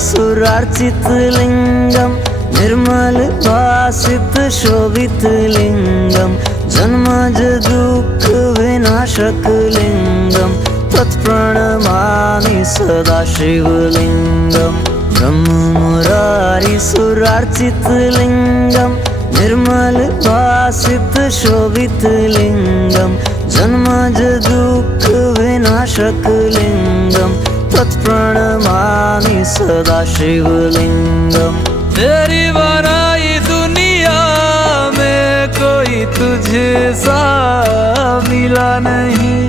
सुरार्चित लिंगम निर्मल भासित शोभित लिंगम जन्मज दुःख विनाशक लिंगम तत्प्रणमामि सदा शिवलिंगम। ब्रह्म मुरारी सुरार्चित लिंगम निर्मल भासित शोभित लिंगम जन्मज दुःख विनाशक लिंगम तत्प्रणमामि सदा शिवलिंगम। तेरी बनाई दुनिया में कोई तुझे सा मिला नहीं,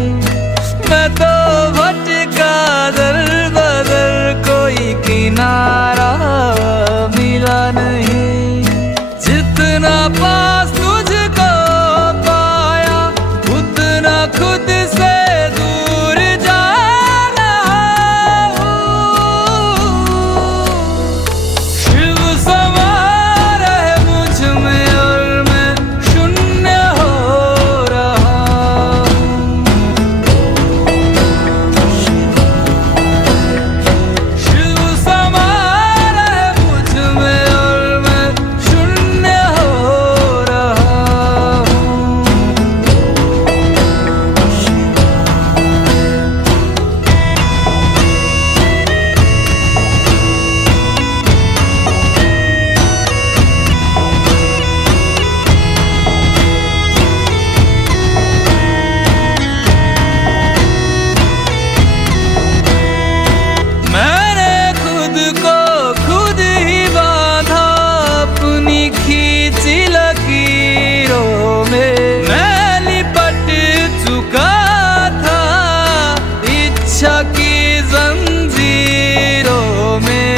मैं तो भटका दर बदर कोई किनारा मिला नहीं। जितना पास तुझको पाया उतना खुद से दूर जा रहा हूँ। शिव समा रहे मुझ में और मैं शून्य हो रहा हूँ। शिव समा रहे मुझ में और मैं शून्य हो रहा हूँ। मैंने खुद को खुद ही बांधा अपनी खींची लकीरों में। मैं लिपट चुका था इच्छा की जंजीरों में।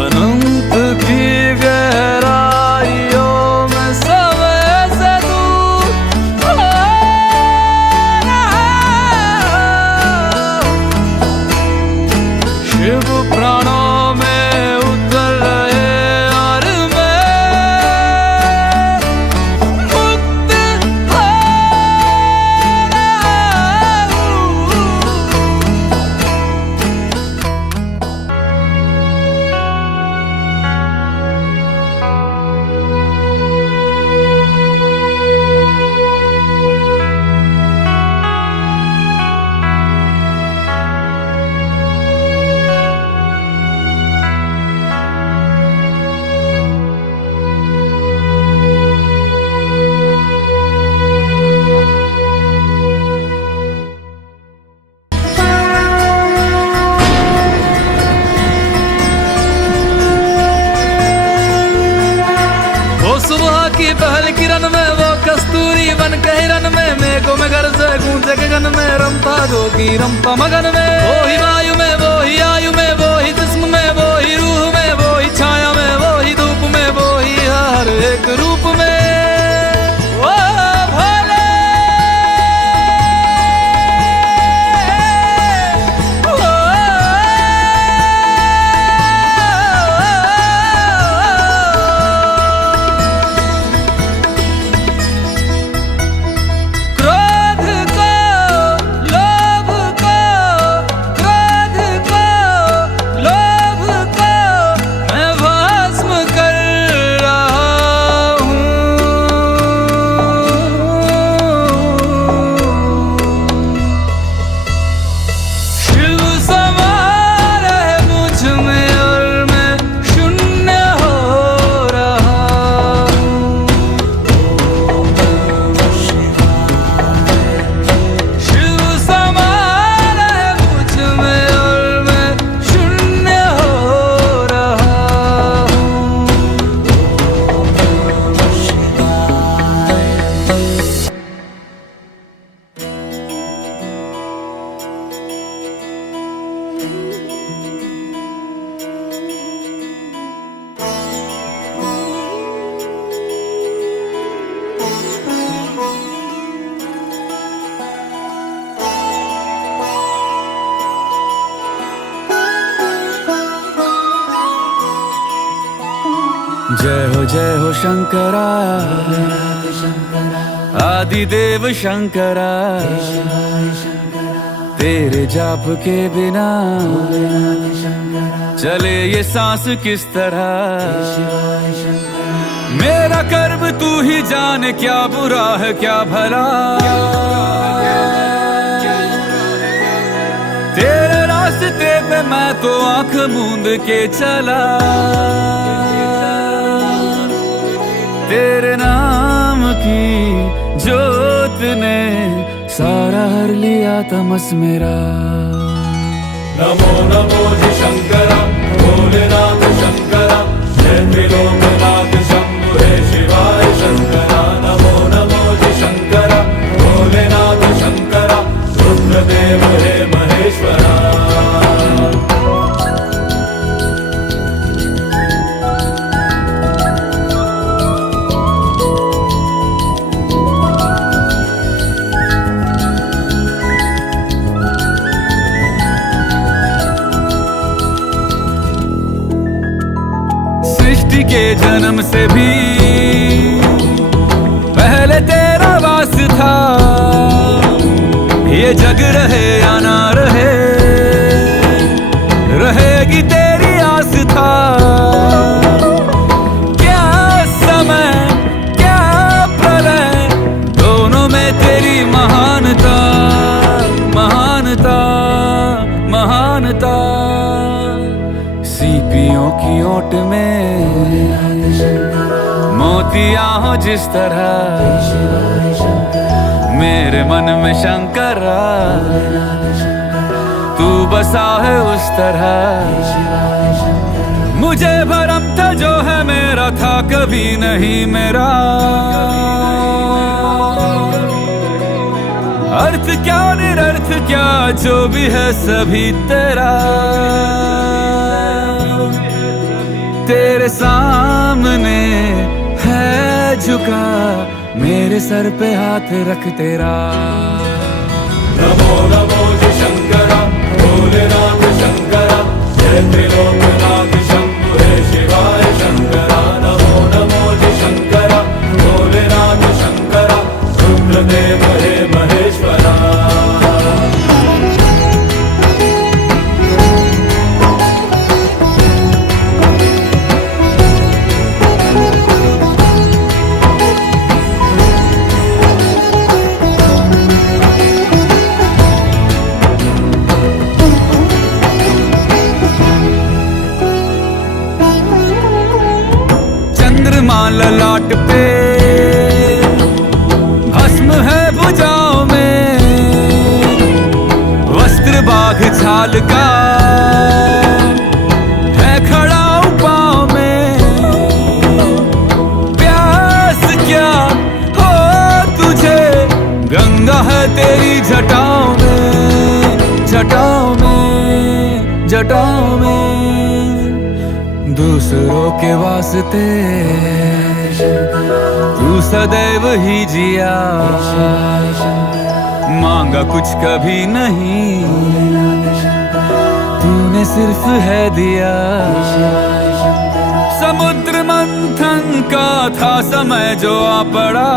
अनंत की गहराइयों में समय से दूर हो रहा हूँ। शिव प्राणों में उतर रहे और मैं मुक्त हो रहा हूँ। वो सुबह की पहल किरण में वो कस्तूरी बन के हिरन में मेघों में घर से गूंजे गगन में रंपा जोगी रंपा मगन में। वो ही वायु में वो ही आयु में वो ही जिस्म में वो ही रूह में वो ही छाया में वो ही धूप में वो ही हर एक रूप में। वो भोले क्रोध को लोभ को क्रोध को लोभ को मैं भस्म कर रहा हूँ। शिव समा रहे मुझ में और मैं शून्य हो रहा हूँ। शिव समा रहे मुझ में और मैं शून्य हो रहा हूँ। जय हो शंकरा आदिदेव शंकरा, तेरे तेरे जाप के बिना चले ये सांस किस तरह। मेरा कर्म तू ही जाने, क्या बुरा है क्या भला। तेरे रास्ते पे मैं तो आंख मूंद के चला, तेरे नाम की जोत ने सारा हर लिया तमस मेरा। नमो नमो जी शंकरा भोलेनाथ शंकरा, जय त्रिलोकनाथ शंभु हे शिवाय शंकरा। नमो नमो जी शंकरा भोलेनाथ शंकरा, रुद्रदेव हे महेश्वरा। सृष्टि के जन्म से भी पहले तेरा वास था, ये जग रहे या ना रहे, रहेगी तेरी आस था। क्या समय क्या प्रलय, दोनों में तेरी महानता महानता महानता। सीपियों की ओट में मोतिया हो जिस तरह, मेरे मन में शंकरा तू बसा है उस तरह। मुझे भरम था जो है मेरा था कभी नहीं मेरा, अर्थ क्या निरर्थ क्या जो भी है सभी तेरा। तेरे सामने है झुका मेरे सर पे हाथ रख तेरा। नमो नमो जी शंकरा भोलेनाथ शंकरा, जय त्रिलोकनाथ शंभु हे शिवाय शंकरा। नमो नमो जी शंकरा भोलेनाथ शंकरा, रुद्रदेव हे महेश्वरा। ललाट पे भस्म है भुजाओं में, वस्त्र बाघ छाल का है खड़ा पाँव में। प्यास क्या हो तुझे, गंगा है तेरी जटाओं में जटाओं में जटाओं में। दूसरों के वास्ते तू सदैव ही जिया, मांगा कुछ कभी नहीं तूने सिर्फ है दिया। समुद्र मंथन का था समय जो आ पड़ा,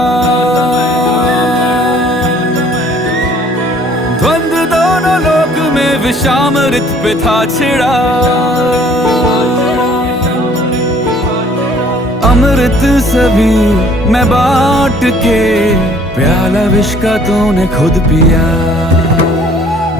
द्वंद दोनों लोक में विषामृत पे था छिड़ा। अमृत सभी मैं बांट के, प्याला विष का तूने खुद पिया।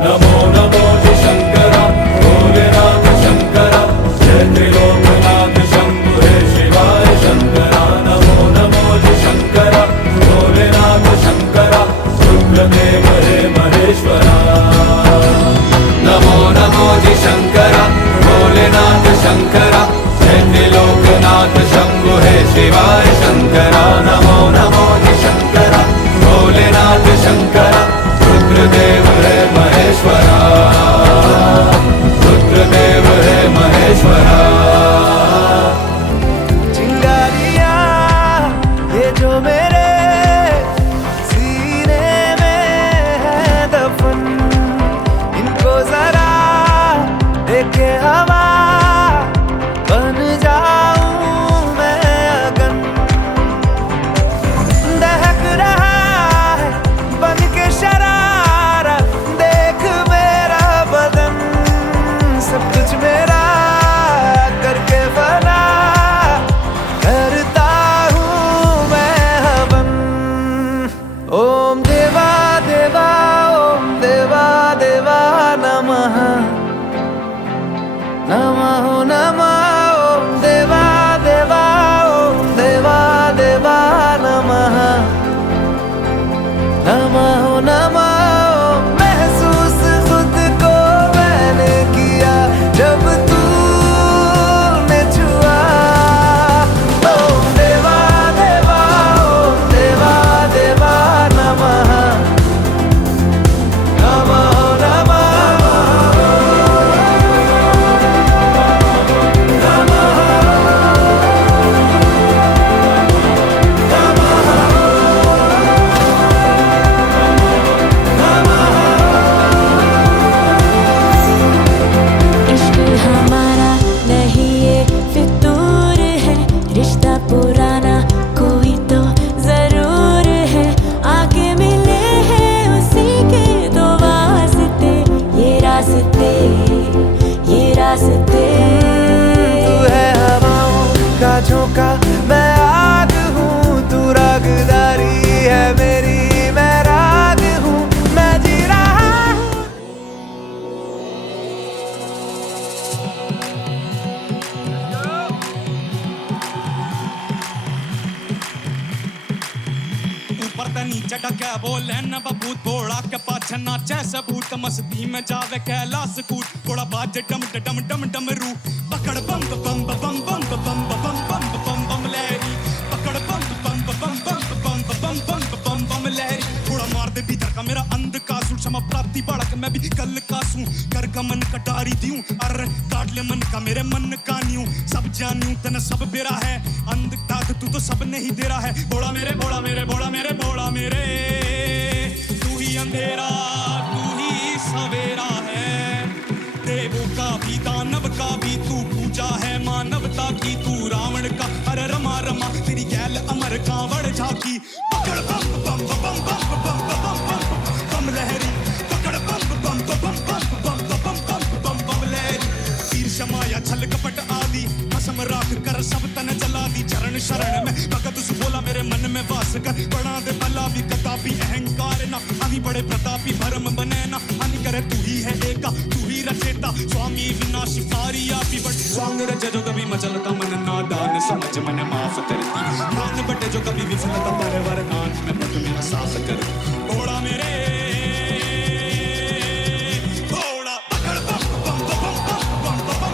नमो नमो जी शंकरा भोलेनाथ शंकरा, जय त्रिलोकनाथ शंभु हे शिवाय शंकरा। नमो नमो जी शंकरा भोलेनाथ शंकरा, रुद्रदेव हे महेश्वरा। नमो नमो जी शंकरा भोलेनाथ शंकरा, जय त्रिलोकनाथ शंभु हे शिवाय शंकरा। नमो नमो जी शंकरा भोलेनाथ शंकरा, रुद्रदेव क्या बोले न बबूत बोड़ा के पाछे नाचे सबूत मस्ती में जावे कैलाश कूट थोड़ा बाजे डम डम डम डम रू पकड़ बम बम बम बम बम बम बम बम बम लहरी पकड़ बम बम बम बम बम बम बम बम बम लहरी थोड़ा मार दे भीतर का मेरा अंध का सूट क्षमा प्राप्ति बढ़क मैं भी कल का सूं कर का मन कटारी दियूं अर काट ले मन का मेरे मन का न्यूं सब जानूं तने सब बेरा है अंध ताक तू तो सब नहीं दे रहा है बोला मेरे बोला मेरे बोला मेरे बोला मेरे तू ही अंधेरा तू ही सवेरा है देवों का भी दानव का भी तू पूजा है मानवता की तू रावण का अरे रमा रमा तेरी गैल अमर कांवड़ झाकी पकड़ बम बम बम बम बम बम बम बम लहरी पकड़ बम बम बम बम बम बम बम बम बम लहरी तीर शमाया छल कपट आदि कसम राख कर सब तन जला दी चरण शरण में भगत सु बोला मेरे मन में वास कर बड़ा दे भला भी कतापी अहंकार ना हामी बड़े प्रतापी भरम बने ना हानि करे तू ही है एका तू ही रचेता स्वामी विनाशी पारी आपी बट स्वांग रचे जो कभी मचलता मन नादान समझ मन माफ करती मान बटे जो कभी विफलता तेरे वरदान में पट मेरा साफ कर घोड़ा मेरे घोड़ा पकड़ बम बम बम बम बम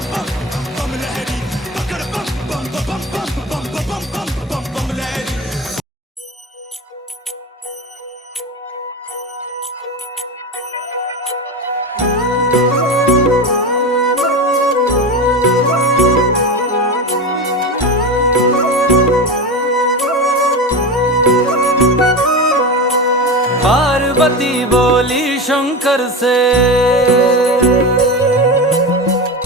बम बम लहरी पकड़ बम बम बम बम बम बम लहरी पार्वती बोली शंकर से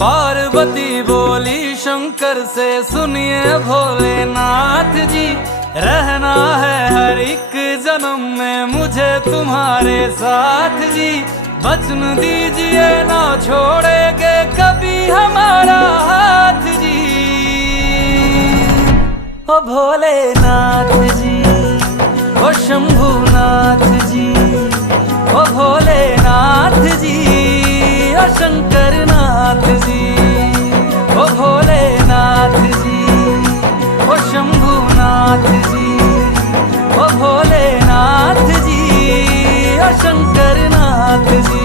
पार्वती बोली शंकर से सुनिए भोलेनाथ जी रहना है हर एक जन्म में मुझे तुम्हारे साथ जी वचन दीजिए ना छोड़ेंगे कभी हमारा हाथ जी ओ भोलेनाथ जी ओ शंभुनाथ जी ओ भोलेनाथ जी ओ शंकरनाथ जी ओ भोलेनाथ जी ओ शंभुनाथ जी ओ भोलेनाथ जी ओ शंकरनाथ जी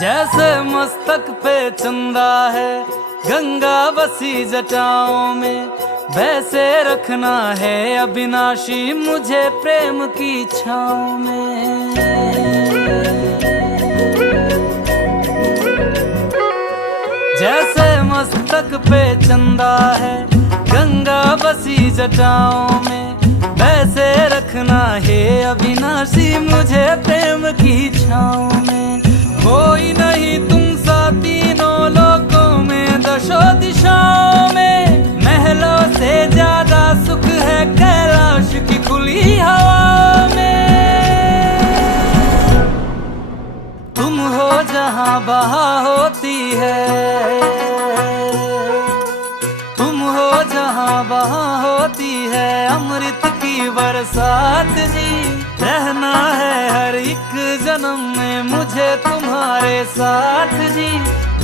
जैसे मस्तक पे चंदा है गंगा बसी जटाओं में वैसे रखना है अविनाशी मुझे प्रेम की छाँव में जैसे मस्तक पे चंदा है गंगा बसी जटाओं में वैसे रखना है अविनाशी मुझे प्रेम की छाँव में कोई नहीं तुम सा तीनों लोकों में दशो दिशाओं में महलों से ज्यादा सुख है कैलाश की खुली हवा में तुम हो जहां बहा होती है तुम हो जहां बहा होती है अमृत की बरसात जी रहना है हर एक जन्म में मुझे तुम्हारे साथ जी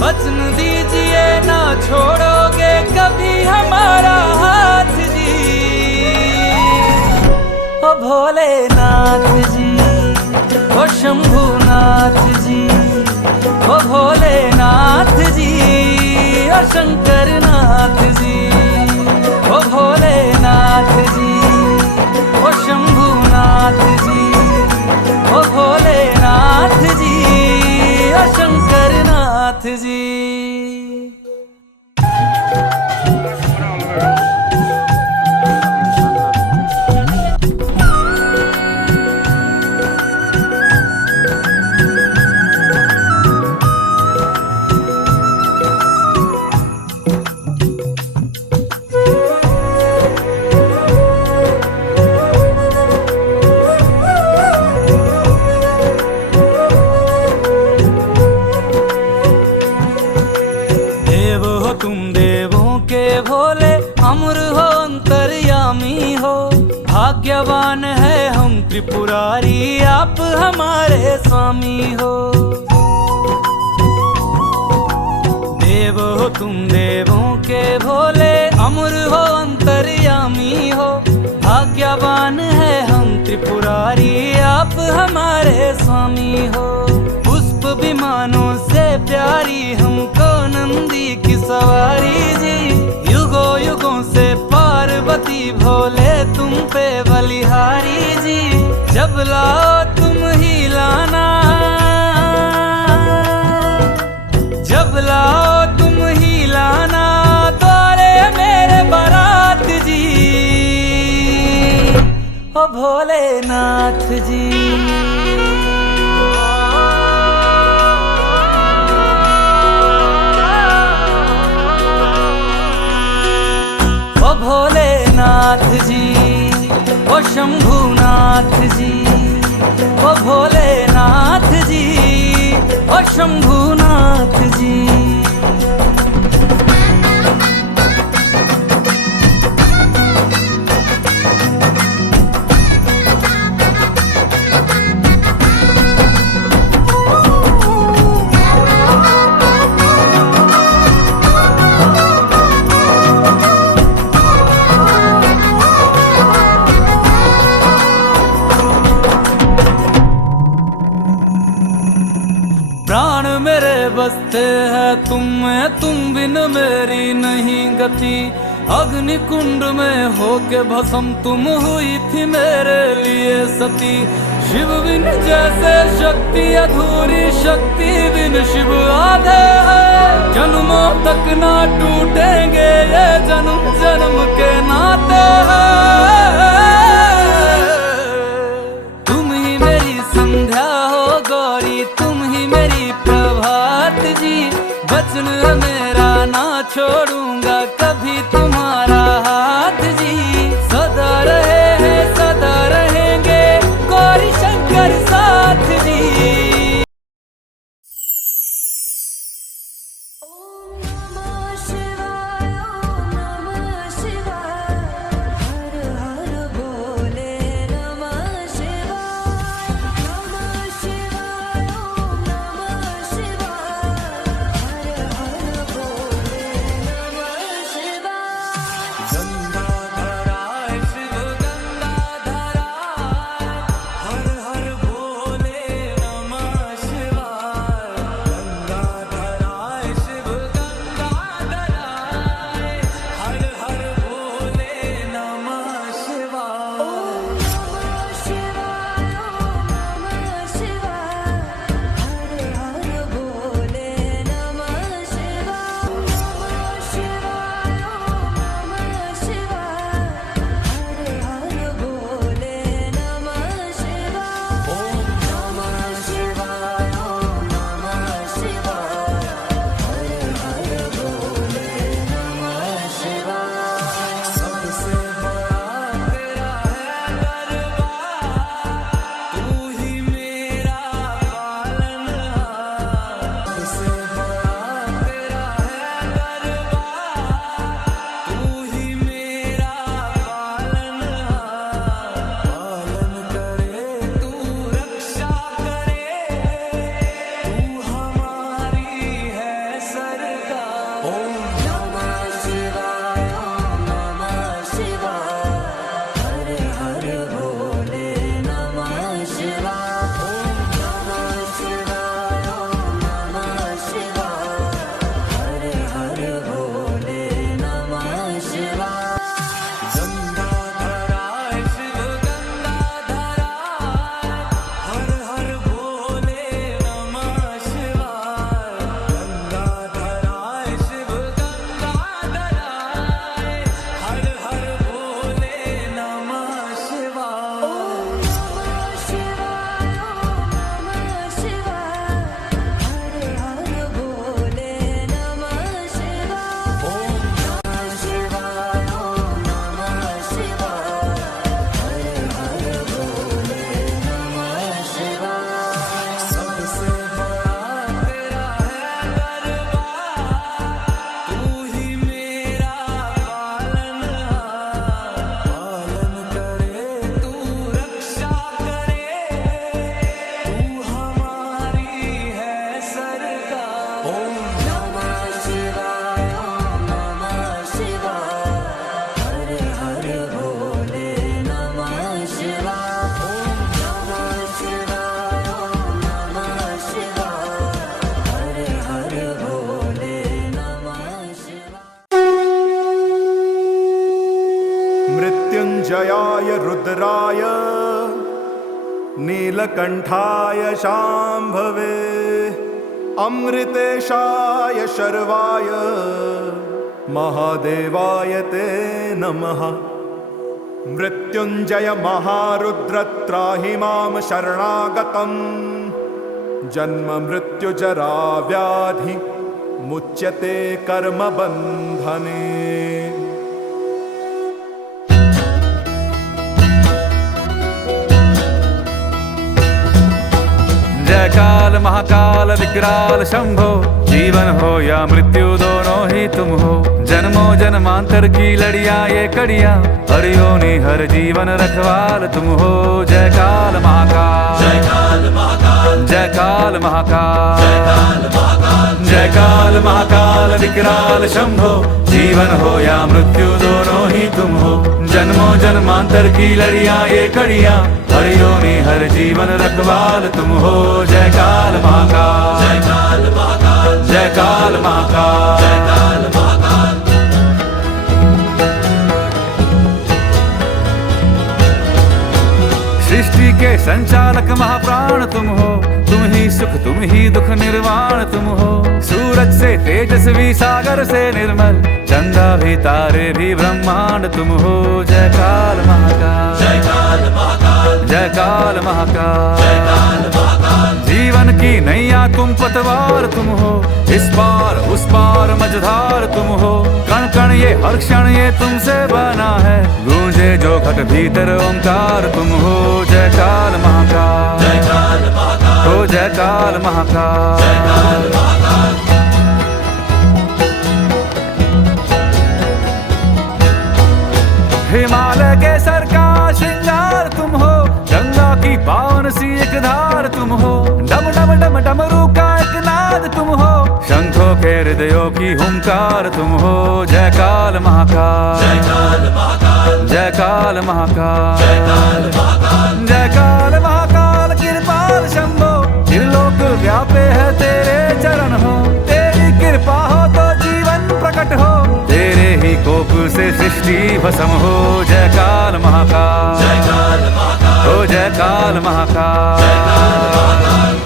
वचन दीजिए ना छोड़ोगे कभी हमारा हाथ जी ओ भोलेनाथ जी ओ शंभुनाथ जी ओ भोलेनाथ जी ओ शंकरनाथ जी ओ भोलेनाथ जी ओ शंभुनाथ जी ओ भोलेनाथ जी ओ शंकरनाथ जी भाग्यवान है हम त्रिपुरारी, आप हमारे स्वामी हो। देव हो तुम देवों के भोले, अमर हो अंतर्यामी हो। भाग्यवान है हम त्रिपुरारी, आप हमारे स्वामी हो। पुष्प विमानों से प्यारी हमको नंदी की सवारी जी, युगों युगों से पार्वती भोले तुम पे बलिहारी जी। जब लाओ तुम ही लाना, जब लाओ तुम ही लाना, द्वारे मेरे बारात जी, ओ भोलेनाथ जी। ओ भोलेनाथ जी, ओ शंभुनाथ जी, ओ भोलेनाथ जी, ओ शंभुनाथ जी। प्राण मेरे बसते हैं तुम में, तुम बिन मेरी नहीं गति। अग्नि कुंड में होके भस्म तुम हुई थी मेरे लिए सती। शिव बिन जैसे शक्ति अधूरी, शक्ति बिन शिव आधे है। जन्मों तक ना टूटेंगे ये जन्म जन्म के नाते हैं। तुम ही मेरी संध्या हो गौरी, तुम ही मेरी प्रभात जी। वचन मेरा ना छोड़ूंगा कभी तुम्हारा हाथ जी। सदा रहे हैं सदा रहेंगे गौरी शंकर साथ जी। ओम नमः शिवाय, ओम नमः शिवाय। मृत्युञ्जयाय रुद्राय नीलकण्ठाय शाम्भवे अमृतेशाय शर्वाय महादेवाय ते नमः। मृत्युञ्जय महारुद्र त्राहि मां शरणागतम् जन्म मृत्युजरा व्याधि मुच्यते कर्मबन्धने। जय काल महाकाल विकराल शंभो, जीवन हो या मृत्यु दोनों ही तुम हो। जन्मों जन्मांतर की लड़ियां ये कड़ियां, हर योनि हर जीवन रखवाल तुम हो। जय काल महाकाल, जय काल महाकाल, जय काल महाकाल, जय काल महाकाल, जय काल महाकाल विकराल शंभो, जीवन हो या मृत्यु दोनों ही तुम हो। जन्मों जन्मांतर की लड़ियां ये कड़ियां, हर योनि हर जीवन रखवाल तुम हो। जय काल महाकाल, जय काल महाकाल, जय काल महाकाल, जय काल महाकाल। सृष्टि के संचालक महाप्राण तुम हो, तुम ही सुख तुम ही दुख निर्वाण तुम हो। सूरज से तेजस्वी सागर से निर्मल, चंदा भी तारे भी ब्रह्मांड तुम हो। जय काल महाकाल, जय काल महाकाल, जय काल महाकाल, जय काल महाकाल। जीवन की नैया तुम पतवार तुम हो, इस पार उस पार मझधार तुम हो। कण कण ये हर क्षण ये तुमसे बना है, गूंजे जो घट भीतर ओंकार तुम हो। जय काल महाकाल, जय काल महाकाल, ओ जय काल महाकाल, जय काल महाकाल। हिमालय के सर का श्रृंगार तुम हो, गंगा की पावन सी एक धार तुम हो। डम डम डम डमरू का एक नाद तुम हो, शंखों के हृदयों की हुंकार तुम हो। जय काल महाकाल, जय काल महाकाल, जय काल महाकाल, जय काल महाकाल, जय काल महाकाल कृपाल शंभो, त्रिलोक व्यापे है तेरे चरण हो। तेरी कृपा हो तो जीवन प्रकट हो, तेरे ही कोप से सृष्टि भस्म हो। जय काल महाकाल, जय काल महाकाल, ओ जय काल महाकाल, जय काल महाकाल।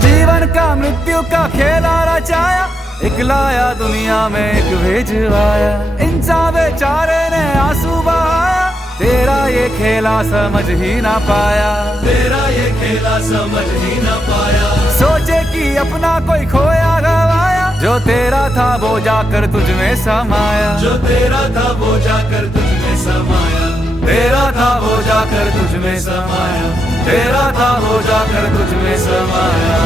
जीवन का मृत्यु का खेला रचाया, एक लाया दुनिया में एक भेजवाया। इंसान बेचारे ने आंसू बहाया, तेरा ये खेला समझ ही ना पाया, तेरा ये खेला समझ ही ना पाया। सोचे कि अपना कोई खोया गवाया, जो तेरा था वो जाकर तुझ में समाया, जो तेरा था वो जाकर तुझ में समाया, तेरा था वो जाकर तुझ में समाया, तेरा था वो जाकर तुझ में समाया।